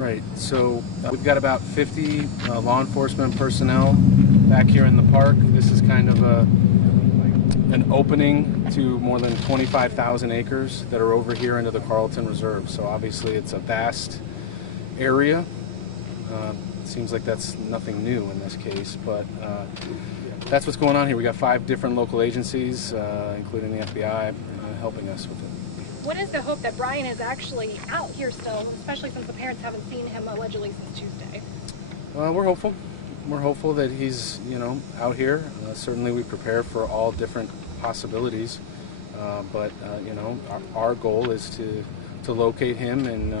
Right. So we've got about 50 law enforcement personnel back here in the park. This is kind of an opening to more than 25,000 acres that are over here into the Carlton Reserve. So obviously it's a vast area. Seems like that's nothing new in this case, but that's what's going on here. We got 5 different local agencies, including the FBI, helping us with it. What is the hope that Brian is actually out here still, especially since the parents haven't seen him allegedly since Tuesday? We're hopeful. We're hopeful that he's, out here. Certainly we prepare for all different possibilities, but our goal is to locate him and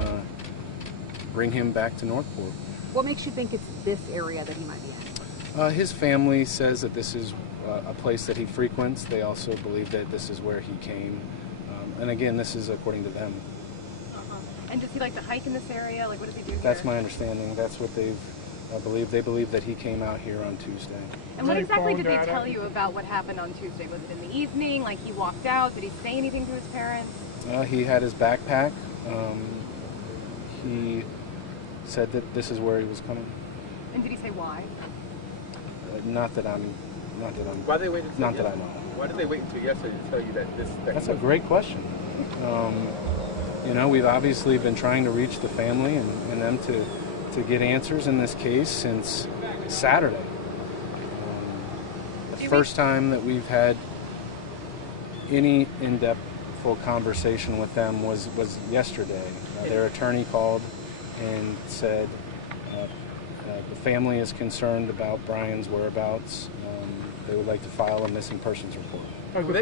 bring him back to Northport. What makes you think it's this area that he might be in? His family says that this is a place that he frequents. They also believe that this is where he came. And again, this is according to them. And does he like to hike in this area? Like, what does he do here? That's my understanding. That's what they believe that he came out here on Tuesday. And what exactly did they tell you about what happened on Tuesday? Was it in the evening? Like, he walked out? Did he say anything to his parents? He had his backpack. He said that this is where he was coming. And did he say why? Not that I'm. Why did they wait until Not yesterday? that I know. Why did they wait until yesterday to tell you that this? That's a great question. We've obviously been trying to reach the family and them to get answers in this case since Saturday. The first time that we've had any in-depth full conversation with them was yesterday. Their attorney called and said the family is concerned about Brian's whereabouts. They would like to file a missing persons report. Has the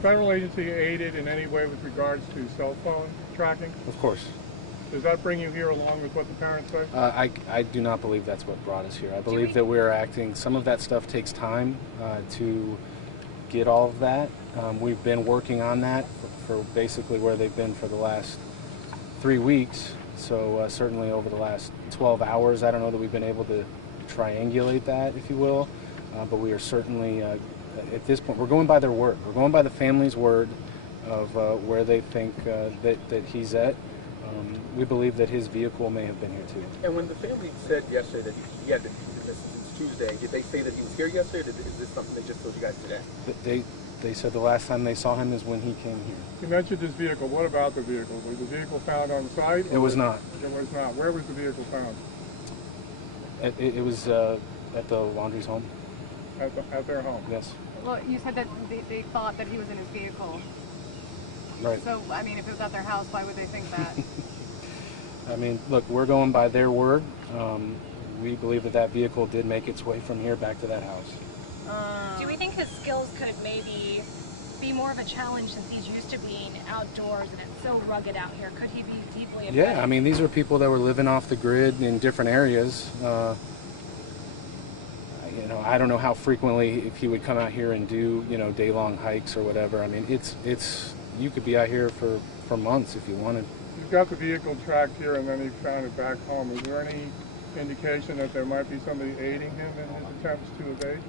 federal agency aided in any way with regards to cell phone tracking? Of course. Does that bring you here along with what the parents say? I do not believe that's what brought us here. I believe that we're acting. Some of that stuff takes time to get all of that. We've been working on that for basically where they've been for the last 3 weeks. So certainly over the last 12 hours, I don't know that we've been able to triangulate that, if you will. But we are certainly, at this point, we're going by their word. We're going by the family's word of where they think that he's at. We believe that his vehicle may have been here too. And when the family said yesterday that he had been missing since Tuesday, did they say that he was here yesterday, or is this something they just told you guys today? They said the last time they saw him is when he came here. You mentioned his vehicle. What about the vehicle? Was the vehicle found on site? It was not. It was not. Where was the vehicle found? It was at the Laundrie's home. At their home? Yes. Well, you said that they thought that he was in his vehicle. Right. So, I mean, if it was at their house, why would they think that? I mean, look, we're going by their word. We believe that vehicle did make its way from here back to that house. Do we think his skills could maybe be more of a challenge since he's used to being outdoors and it's so rugged out here? Could he be deeply affected? Yeah, I mean, these are people that were living off the grid in different areas. I don't know how frequently if he would come out here and do, day-long hikes or whatever. I mean, it's you could be out here for months if you wanted. You've got the vehicle tracked here and then you found it back home. Is there any indication that there might be somebody aiding him in his attempts to evade?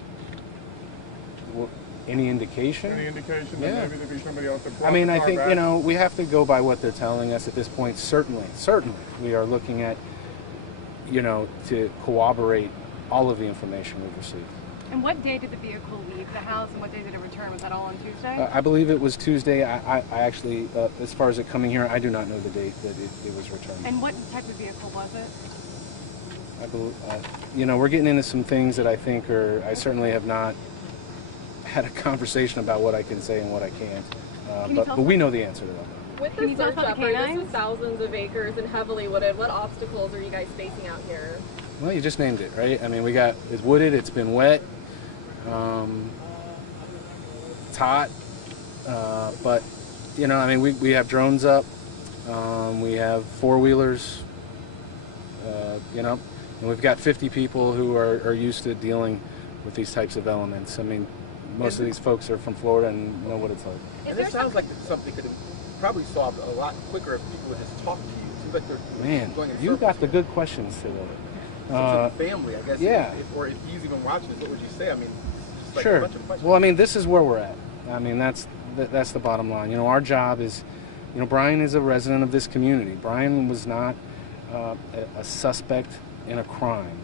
Well, any indication? Any indication that maybe there'd be somebody else that brought I mean, the I car think, back? we have to go by what they're telling us at this point. Certainly, we are looking at, to corroborate all of the information we've received. And what day did the vehicle leave the house and what day did it return? Was that all on Tuesday? I believe it was Tuesday. I actually, as far as it coming here, I do not know the date that it was returned. And what type of vehicle was it? I believe, we're getting into some things that I think I certainly have not had a conversation about what I can say and what I can't. But we know the answer to that. With the search effort, this is thousands of acres and heavily wooded. What obstacles are you guys facing out here? Well, you just named it, right? I mean, it's wooded, it's been wet, it's hot, but, we have drones up, we have four-wheelers, and we've got 50 people who are used to dealing with these types of elements. I mean, most of these folks are from Florida and know what it's like. And it sounds like something could have probably solved a lot quicker if people would just talk to you. It seems like they're going in circles. You got the good questions today. Family, I guess. Yeah. Or if he's even watching this, what would you say? I mean, it's like sure. a bunch of questions. Well, I mean, this is where we're at. I mean, that's the bottom line. Our job is, Brian is a resident of this community. Brian was not a suspect in a crime.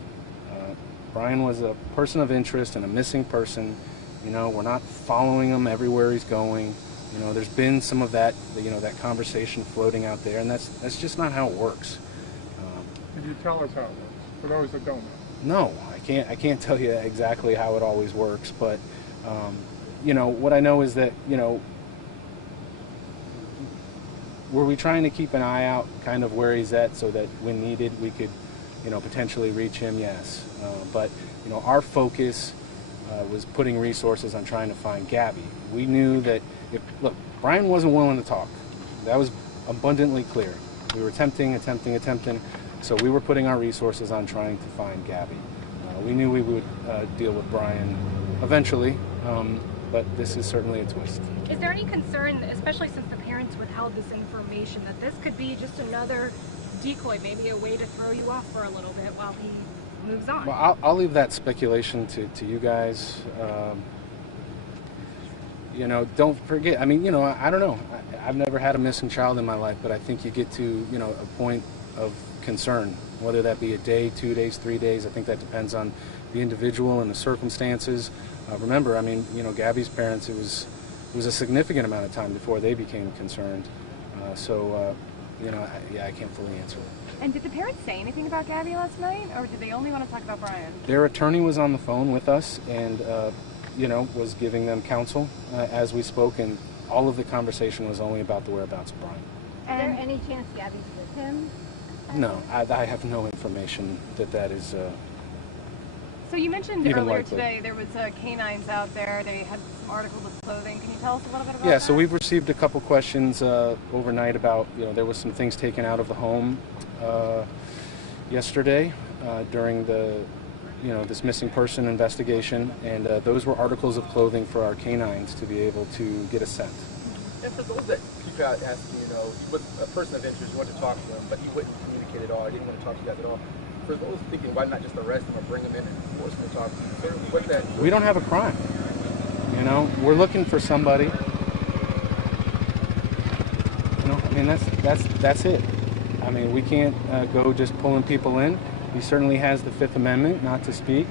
Brian was a person of interest and a missing person. You know, we're not following him everywhere he's going. You know, there's been some of that, you know, that conversation floating out there, and that's just not how it works. Can you tell us how it works, for those that don't know? No, I can't tell you exactly how it always works, but you know, what I know is that, you know, were we trying to keep an eye out kind of where he's at so that when needed we could, you know, potentially reach him? Yes. But, you know, our focus was putting resources on trying to find Gabby. We knew that, look, Brian wasn't willing to talk. That was abundantly clear. We were attempting, so we were putting our resources on trying to find Gabby. We knew we would deal with Brian eventually, but this is certainly a twist. Is there any concern, especially since the parents withheld this information, that this could be just another decoy, maybe a way to throw you off for a little bit while he moves on? Well, I'll leave that speculation to you guys. You know, don't forget, I mean, you know, I don't know. I've never had a missing child in my life, but I think you get to, you know, a point of concern, whether that be a day, 2 days, 3 days. I think that depends on the individual and the circumstances. Remember, I mean, you know, Gabby's parents, it was a significant amount of time before they became concerned. You know, I can't fully answer it. And did the parents say anything about Gabby last night, or did they only want to talk about Brian? Their attorney was on the phone with us and, you know, was giving them counsel as we spoke, and all of the conversation was only about the whereabouts of Brian. Is there any chance Gabby's with him? No, I have no information that is So you mentioned even earlier likely. today there was canines out there. They had some articles of clothing. Can you tell us a little bit about Yeah, that? so we've received a couple questions overnight about, you know, there was some things taken out of the home yesterday during the, you know, this missing person investigation, and those were articles of clothing for our canines to be able to get a scent. And for those that keep out asking, you know, he was a person of interest, you wanted to talk to him, but he wouldn't communicate at all, he didn't want to talk to you guys at all. For those thinking, why not just arrest him or bring him in and force him to talk to you? Sir, what that? We don't have a crime. You know, we're looking for somebody. You know, I mean, that's it. I mean, we can't go just pulling people in. He certainly has the Fifth Amendment not to speak,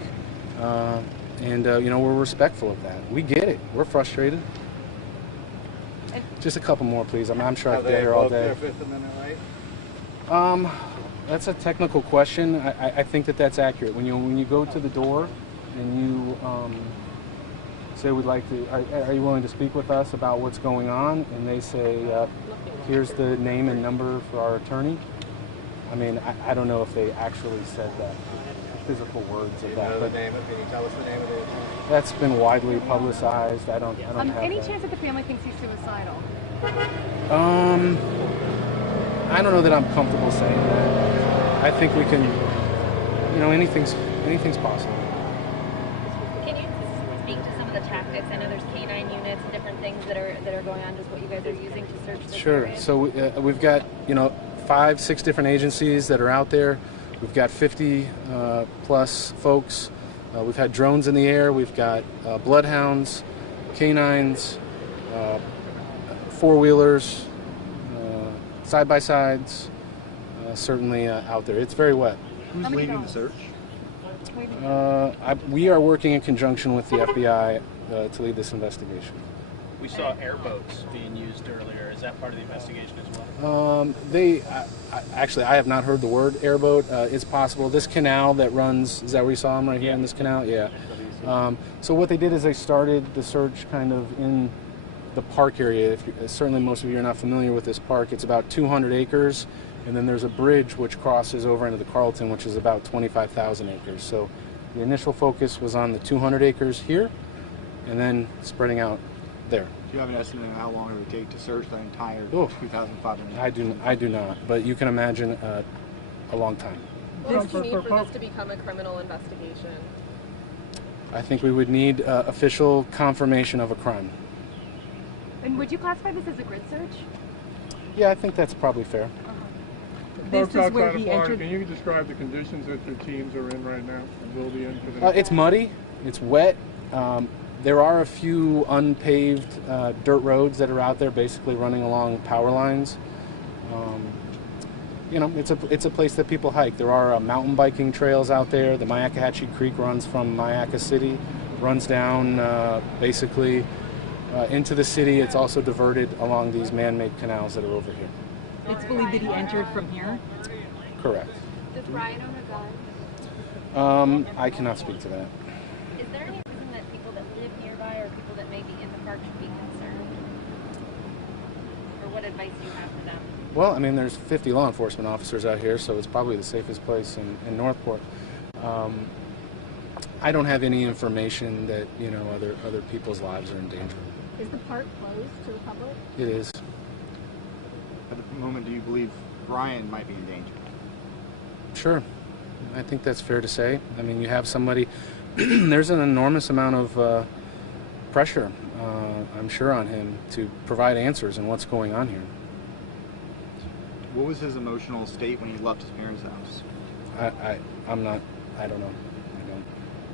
and you know, we're respectful of that. We get it. We're frustrated. Just a couple more, please. I'm sure I could get here all day. Fifth Amendment right? That's a technical question. I think that's accurate. When you go to the door and you say we'd like to, are you willing to speak with us about what's going on? And they say, here's the name and number for our attorney. I mean, I don't know if they actually said that, physical words of that. But Can you tell us the name of the attorney? that's been widely publicized. I don't have any that. chance that the family thinks he's suicidal? I don't know that I'm comfortable saying that. I think we can, you know, anything's possible. Can you speak to some of the tactics? I know there's canine units and different things that are going on. Just what you guys are using to search this Sure. area? So we've got, you know, 5-6 different agencies that are out there. We've got 50 plus folks. We've had drones in the air. We've got bloodhounds, canines, four-wheelers, side-by-sides, certainly out there. It's very wet. Who's leading the search? We are working in conjunction with the FBI to lead this investigation. We saw airboats being used earlier. Is that part of the investigation as well? Actually, I have not heard the word airboat. It's possible. This canal that runs, is that where you saw them right here in this canal? Yeah. So what they did is they started the search kind of in the park area. Certainly most of you are not familiar with this park. It's about 200 acres, and then there's a bridge which crosses over into the Carlton, which is about 25,000 acres. So the initial focus was on the 200 acres here, and then spreading out there. Do you have an estimate of how long it would take to search the entire 2,500? I do not, but you can imagine a long time. What else do you need for this to become a criminal investigation? I think we would need official confirmation of a crime. And would you classify this as a grid search? Yeah, I think that's probably fair. Folks outside of Florida, can you describe the conditions that your teams are in right now and will be in for the next? It's muddy, it's wet. There are a few unpaved dirt roads that are out there basically running along power lines. you know, it's a place that people hike. There are mountain biking trails out there. The Myakkahatchee Creek runs from Myakka City, runs down basically into the city. It's also diverted along these man-made canals that are over here. It's believed that he entered from here? Correct. Does Brian own a gun? I cannot speak to that. Is there any reason that people that live nearby or people that may be in the park should be concerned? Or what advice do you have for them? Well, I mean, there's 50 law enforcement officers out here, so it's probably the safest place in Northport. I don't have any information that, you know, other people's lives are in danger. Is the park closed to the public? It is. At the moment, do you believe Brian might be in danger? Sure. I think that's fair to say. I mean, you have somebody, there's an enormous amount of pressure, I'm sure, on him to provide answers on what's going on here. What was his emotional state when he left his parents' house? I don't know.